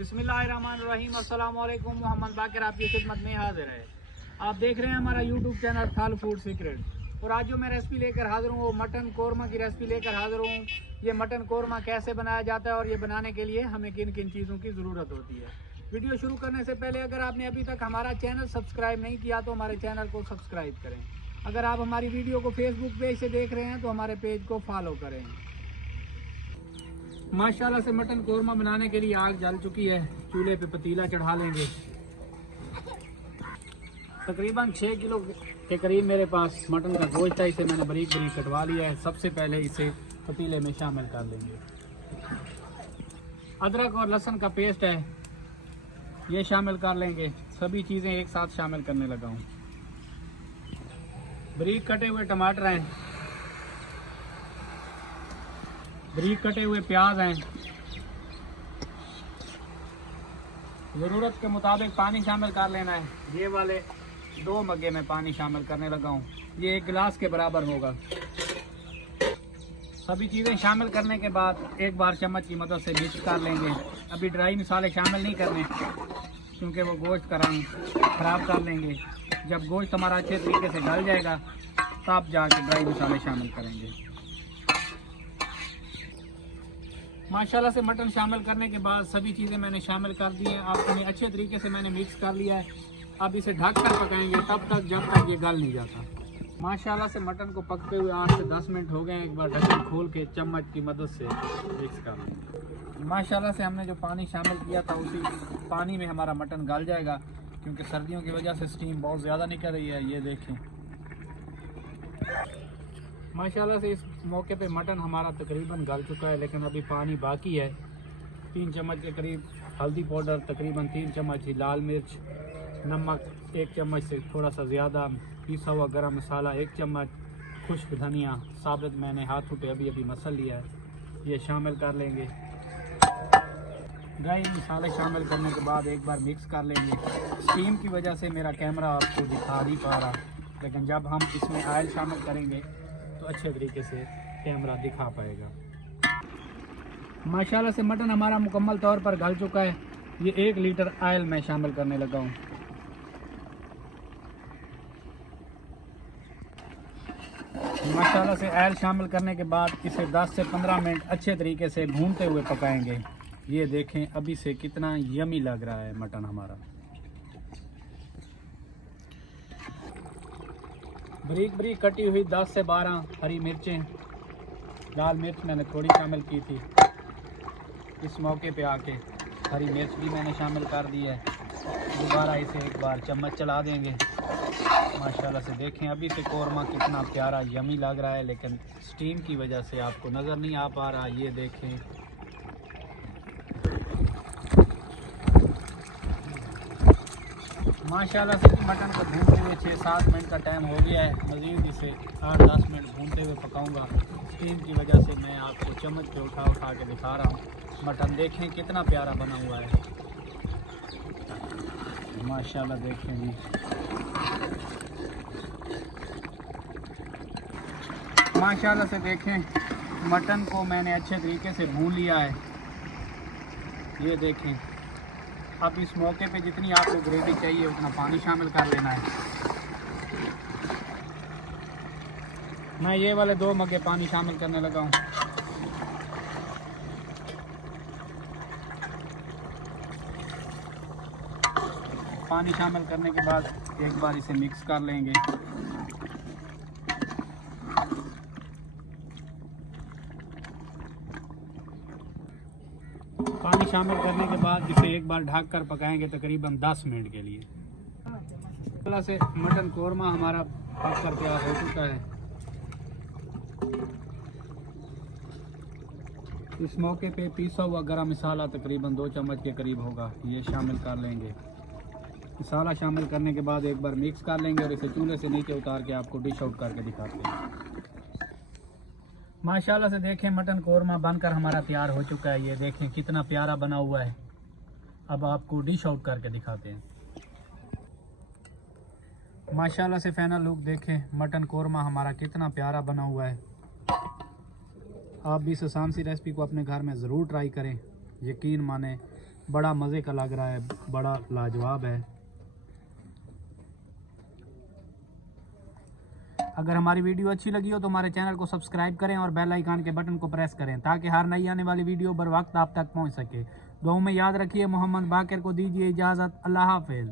बिस्मिल्लाहिर्रहमानिर्रहीम। अस्सलाम वालेकुम। मोहम्मद बाकिर आपकी खिदमत में हाजिर है। आप देख रहे हैं हमारा यूट्यूब चैनल थाल फूड सीक्रेट। और आज जो मैं रेसिपी लेकर हाजिर हूँ वो मटन कोरमा की रेसिपी लेकर हाजिर हूँ। ये मटन कोरमा कैसे बनाया जाता है और ये बनाने के लिए हमें किन किन चीज़ों की ज़रूरत होती है। वीडियो शुरू करने से पहले अगर आपने अभी तक हमारा चैनल सब्सक्राइब नहीं किया तो हमारे चैनल को सब्सक्राइब करें। अगर आप हमारी वीडियो को फेसबुक पेज से देख रहे हैं तो हमारे पेज को फॉलो करें। माशाल्लाह से मटन कोरमा बनाने के लिए आग जल चुकी है। चूल्हे पे पतीला चढ़ा लेंगे। तकरीबन 6 किलो के करीब मेरे पास मटन का गोश्त है। इसे मैंने बारीक बारीक कटवा लिया है। सबसे पहले इसे पतीले में शामिल कर लेंगे। अदरक और लहसुन का पेस्ट है, ये शामिल कर लेंगे। सभी चीज़ें एक साथ शामिल करने लगा हूँ। बारीक कटे हुए टमाटर हैं, बारीक कटे हुए प्याज हैं। ज़रूरत के मुताबिक पानी शामिल कर लेना है। ये वाले 2 मग्गे में पानी शामिल करने लगा हूँ। ये 1 गिलास के बराबर होगा। सभी चीज़ें शामिल करने के बाद एक बार चम्मच की मदद से मिक्स कर लेंगे। अभी ड्राई मसाले शामिल नहीं करने क्योंकि वो गोश्त का रंग ख़राब कर लेंगे। जब गोश्त हमारा अच्छे तरीके से गल जाएगा तब जाके ड्राई मसाले शामिल करेंगे। माशाल्लाह से मटन शामिल करने के बाद सभी चीज़ें मैंने शामिल कर दी हैं। अब इन्हें अच्छे तरीके से मैंने मिक्स कर लिया है। अब इसे ढक कर पकाएंगे तब तक जब तक ये गल नहीं जाता। माशाल्लाह से मटन को पकते हुए 8 से 10 मिनट हो गए हैं। एक बार ढक्कन खोल के चम्मच की मदद से मिक्स कर लेंगे। माशाल्लाह से हमने जो पानी शामिल किया था उसी पानी में हमारा मटन गल जाएगा क्योंकि सर्दियों की वजह से स्टीम बहुत ज़्यादा निकल रही है। ये देखें माशाल्लाह से इस मौके पे मटन हमारा तकरीबन गल चुका है, लेकिन अभी पानी बाकी है। 3 चम्मच के करीब हल्दी पाउडर, तकरीबन 3 चम्मच ही लाल मिर्च, नमक 1 चम्मच से थोड़ा सा ज़्यादा, पिसा हुआ गरम मसाला 1 चम्मच, खुश्क धनिया साबित मैंने हाथों पे अभी मसल लिया है, ये शामिल कर लेंगे। ड्राई मसाले शामिल करने के बाद एक बार मिक्स कर लेंगे। स्टीम की वजह से मेरा कैमरा आपको दिखा नहीं पा रहा, लेकिन जब हम इसमें ऑयल शामिल करेंगे तो अच्छे तरीके से कैमरा दिखा पाएगा। माशाल्लाह से मटन हमारा मुकम्मल तौर पर गल चुका है। ये 1 लीटर ऑयल मैं शामिल करने लगा हूँ। माशाल्लाह से ऑयल शामिल करने के बाद इसे 10 से 15 मिनट अच्छे तरीके से भूनते हुए पकाएंगे। ये देखें अभी से कितना यमी लग रहा है मटन हमारा। बारीक बारीक कटी हुई 10 से 12 हरी मिर्चें, लाल मिर्च मैंने थोड़ी शामिल की थी। इस मौके पे आके हरी मिर्च भी मैंने शामिल कर दी है। दोबारा इसे एक बार चम्मच चला देंगे। माशाल्लाह से देखें अभी से कोरमा कितना प्यारा यमी लग रहा है, लेकिन स्टीम की वजह से आपको नज़र नहीं आ पा रहा। ये देखें माशाल्लाह से मटन को भूनते हुए 6-7 मिनट का टाइम हो गया है। मज़ीद इसे 8-10 मिनट भूनते हुए पकाऊंगा। स्टीम की वजह से मैं आपको चम्मच पे उठा के दिखा रहा हूँ। मटन देखें कितना प्यारा बना हुआ है। माशाल्लाह देखें जी, माशाल्लाह से देखें मटन को मैंने अच्छे तरीके से भून लिया है। ये देखें अब इस मौके पे जितनी आपको ग्रेवी चाहिए उतना पानी शामिल कर लेना है। मैं ये वाले 2 मग्गे पानी शामिल करने लगा हूँ। पानी शामिल करने के बाद एक बार इसे मिक्स कर लेंगे। पानी शामिल करने के बाद इसे एक बार ढक कर पकाएंगे तकरीबन 10 मिनट के लिए। माशाल्लाह से मटन कोरमा हमारा पक कर तैयार हो चुका है। इस मौके पे पिसा हुआ गरम मसाला तकरीबन 2 चम्मच के करीब होगा, ये शामिल कर लेंगे। मसाला शामिल करने के बाद एक बार मिक्स कर लेंगे और इसे चूल्हे से नीचे उतार के आपको डिश आउट करके दिखाते हैं। माशाल्लाह से देखें मटन कोरमा बनकर हमारा तैयार हो चुका है। ये देखें कितना प्यारा बना हुआ है। अब आपको डिश आउट करके दिखाते हैं। माशाल्लाह से फाइनल लुक देखें, मटन कोरमा हमारा कितना प्यारा बना हुआ है। आप भी इस आसान सी रेसिपी को अपने घर में ज़रूर ट्राई करें। यकीन माने बड़ा मज़े का लग रहा है, बड़ा लाजवाब है। अगर हमारी वीडियो अच्छी लगी हो तो हमारे चैनल को सब्सक्राइब करें और बेल आइकन के बटन को प्रेस करें ताकि हर नई आने वाली वीडियो बर वक्त आप तक पहुंच सके। दुआ में याद रखिए। मोहम्मद बाकिर को दीजिए इजाज़त। अल्लाह हाफ़िज़।